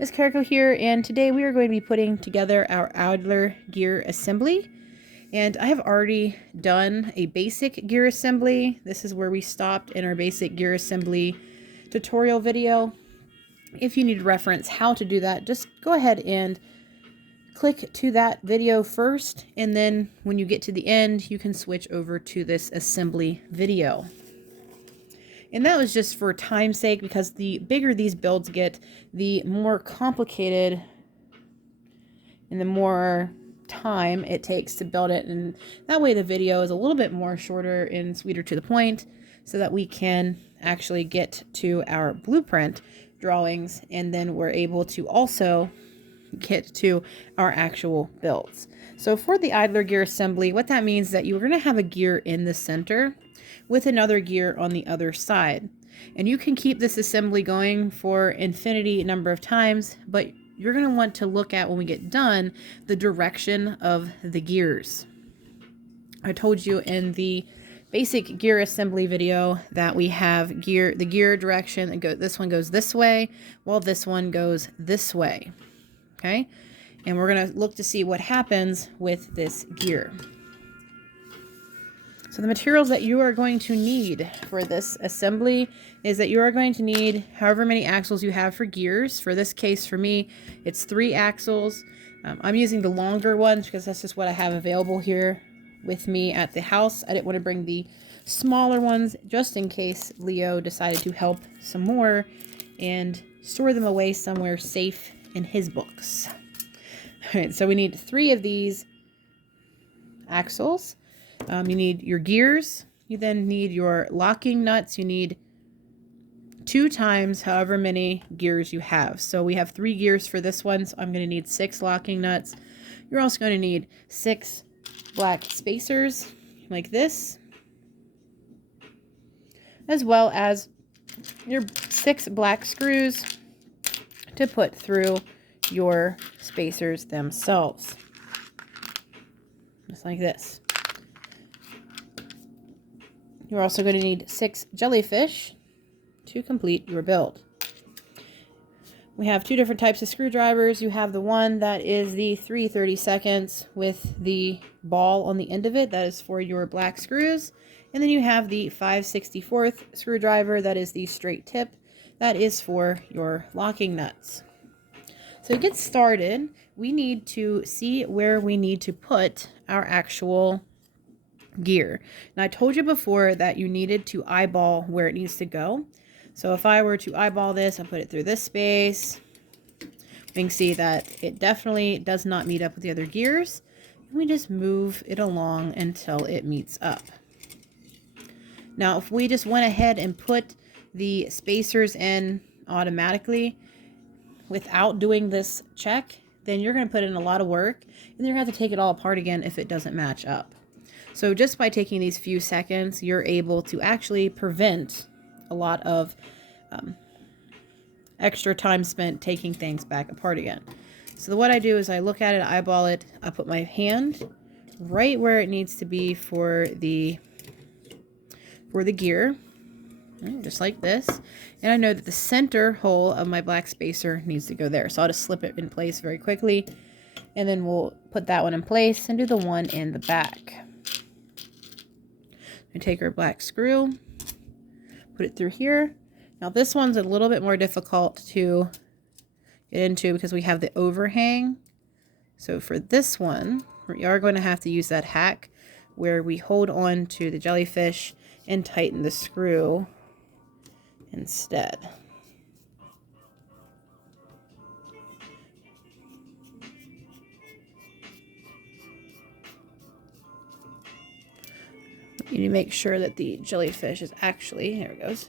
Ms. Carrico here, and today we are going to be putting together our idler gear assembly. And I have already done a basic gear assembly. This is where we stopped in our basic gear assembly tutorial video. If you need to reference how to do that, just go ahead and click to that video first, and then when you get to the end, you can switch over to this assembly video. And that was just for time's sake, because the bigger these builds get, the more complicated and the more time it takes to build it. And that way the video is a little bit more shorter and sweeter to the point, so that we can actually get to our blueprint drawings, and then we're able to also get to our actual builds. So for the idler gear assembly, what that means is that you're going to have a gear in the center with another gear on the other side. And you can keep this assembly going for infinity number of times, but you're going to want to look at, when we get done, the direction of the gears. I told you in the basic gear assembly video that we have the gear direction, and this one goes this way, while this one goes this way. Okay? And we're going to look to see what happens with this gear. So the materials that you are going to need for this assembly is that you are going to need however many axles you have for gears. For this case, for me, it's 3 axles. I'm using the longer ones because that's just what I have available here with me at the house. I didn't want to bring the smaller ones just in case Leo decided to help some more and store them away somewhere safe in his books. All right, so we need 3 of these axles. You need your gears. You then need your locking nuts. You need 2 times however many gears you have. So we have 3 gears for this one, so I'm going to need 6 locking nuts. You're also going to need 6 black spacers like this, as well as your 6 black screws to put through your spacers themselves, just like this. You're also going to need 6 jellyfish to complete your build. We have 2 different types of screwdrivers. You have the one that is the 3/32 with the ball on the end of it. That is for your black screws. And then you have the 5/64 screwdriver. That is the straight tip. That is for your locking nuts. So to get started, we need to see where we need to put our actual gear. Now I told you before that you needed to eyeball where it needs to go. So if I were to eyeball this, I put it through this space. We can see that it definitely does not meet up with the other gears. We just move it along until it meets up. Now if we just went ahead and put the spacers in automatically without doing this check, then you're going to put in a lot of work, and you're going to have to take it all apart again if it doesn't match up. So just by taking these few seconds, you're able to actually prevent a lot of extra time spent taking things back apart again. So what I do is I look at it, eyeball it, I put my hand right where it needs to be for the gear, just like this. And I know that the center hole of my black spacer needs to go there. So I'll just slip it in place very quickly, and then we'll put that one in place and do the one in the back. I take our black screw, put it through here. Now this one's a little bit more difficult to get into because we have the overhang. So for this one, we are going to have to use that hack where we hold on to the jellyfish and tighten the screw instead. You need to make sure that the jellyfish is actually, there it goes.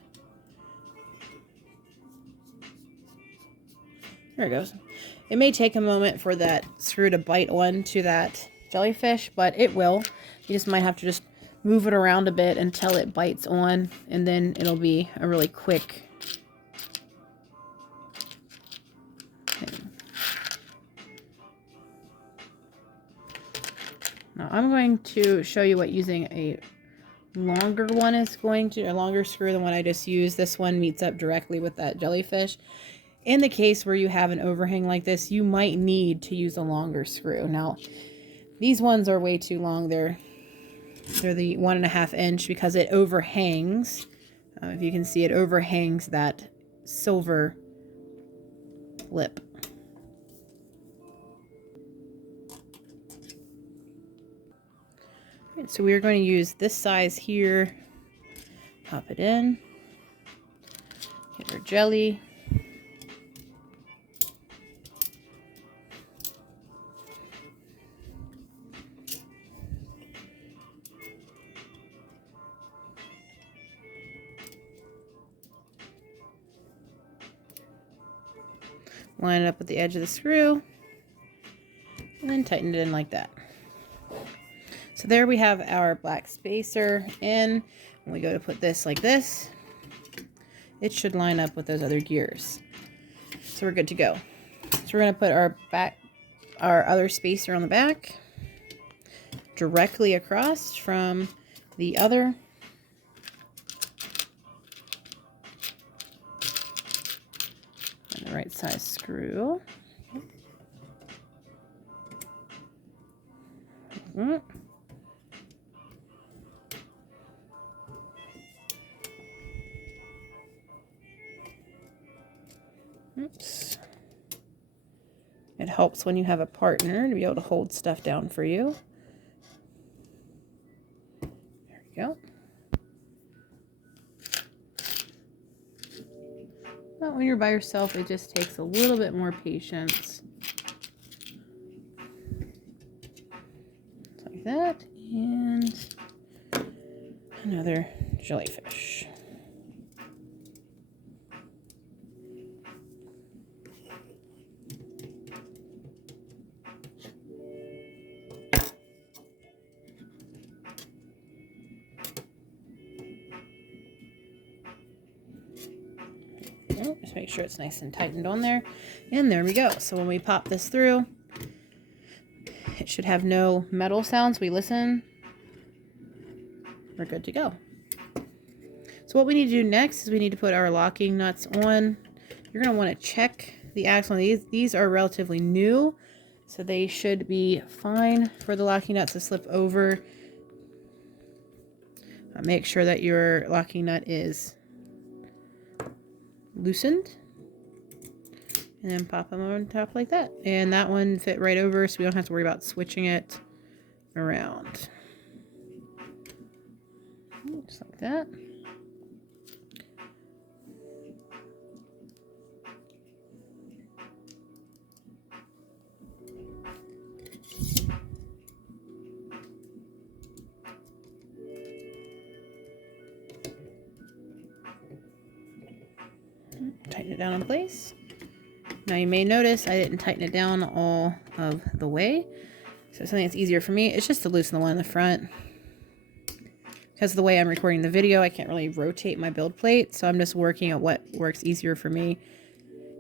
There it goes. It may take a moment for that screw to bite onto that jellyfish, but it will. You just might have to just move it around a bit until it bites on, and then it'll be a really quick. Now I'm going to show you what using a longer one is going to, a longer screw than what I just used. This one meets up directly with that jellyfish. In the case where you have an overhang like this, you might need to use a longer screw. Now, these ones are way too long. They're the 1.5 inch because it overhangs. If you can see, it overhangs that silver lip. Right, so we are going to use this size here. Pop it in. Get our jelly. Line it up with the edge of the screw, and then tighten it in like that. So there we have our black spacer in. When we go to put this like this, it should line up with those other gears. So we're good to go. So we're going to put our other spacer on the back, directly across from the other. And the right size screw. Oops. It helps when you have a partner to be able to hold stuff down for you. There we go. But when you're by yourself, it just takes a little bit more patience. Like that. And another jellyfish. Just make sure it's nice and tightened on there. And there we go. So when we pop this through, it should have no metal sounds. We listen. We're good to go. So what we need to do next is we need to put our locking nuts on. You're going to want to check the axle on these. These are relatively new, so they should be fine for the locking nuts to slip over. Make sure that your locking nut is loosened, and then pop them on top like that. And that one fit right over, so we don't have to worry about switching it around. Just like that. Tighten it down in place. Now you may notice I didn't tighten it down all of the way. So something that's easier for me is just to loosen the one in the front. Because of the way I'm recording the video, I can't really rotate my build plate. So I'm just working at what works easier for me.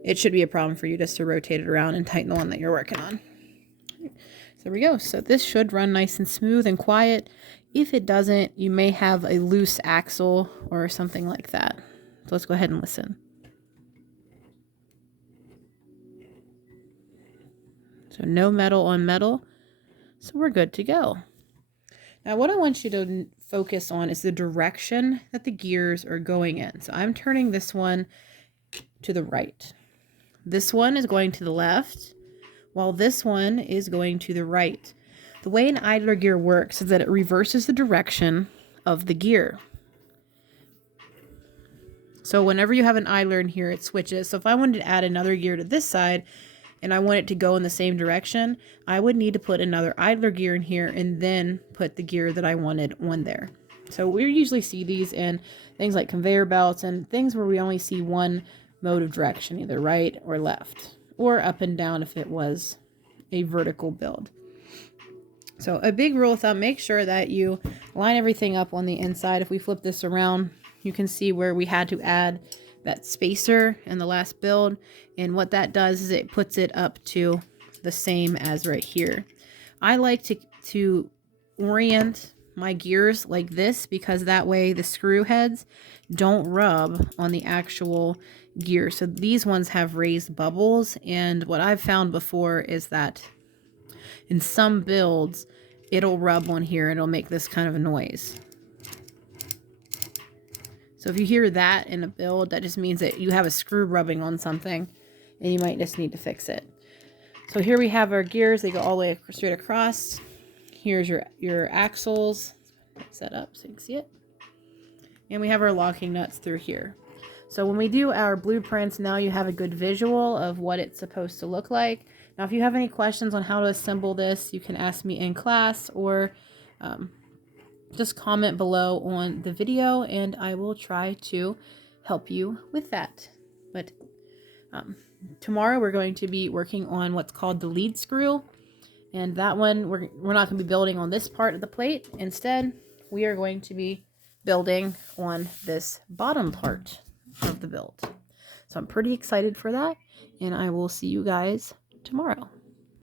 It should be a problem for you just to rotate it around and tighten the one that you're working on. So there we go. So this should run nice and smooth and quiet. If it doesn't, you may have a loose axle or something like that. So let's go ahead and listen. So no metal on metal. So we're good to go. Now what I want you to focus on is the direction that the gears are going in. So I'm turning this one to the right. This one is going to the left, while this one is going to the right. The way an idler gear works is that it reverses the direction of the gear. So whenever you have an idler in here, it switches. So if I wanted to add another gear to this side, and I want it to go in the same direction, I would need to put another idler gear in here and then put the gear that I wanted on there. So we usually see these in things like conveyor belts and things where we only see one mode of direction, either right or left, or up and down if it was a vertical build. So a big rule of thumb, make sure that you line everything up on the inside. If we flip this around, you can see where we had to add that spacer in the last build, and what that does is it puts it up to the same as right here. I like to orient my gears like this because that way the screw heads don't rub on the actual gear. So these ones have raised bubbles, and what I've found before is that in some builds it'll rub on here and it'll make this kind of a noise. So if you hear that in a build, that just means that you have a screw rubbing on something and you might just need to fix it. So here we have our gears. They go all the way straight across. Here's your axles. Set up so you can see it. And we have our locking nuts through here. So when we do our blueprints, now you have a good visual of what it's supposed to look like. Now, if you have any questions on how to assemble this, you can ask me in class or just comment below on the video and I will try to help you with that. But tomorrow we're going to be working on what's called the lead screw, and that one we're not going to be building on this part of the plate. Instead, we are going to be building on this bottom part of the build. So I'm pretty excited for that, and I will see you guys tomorrow.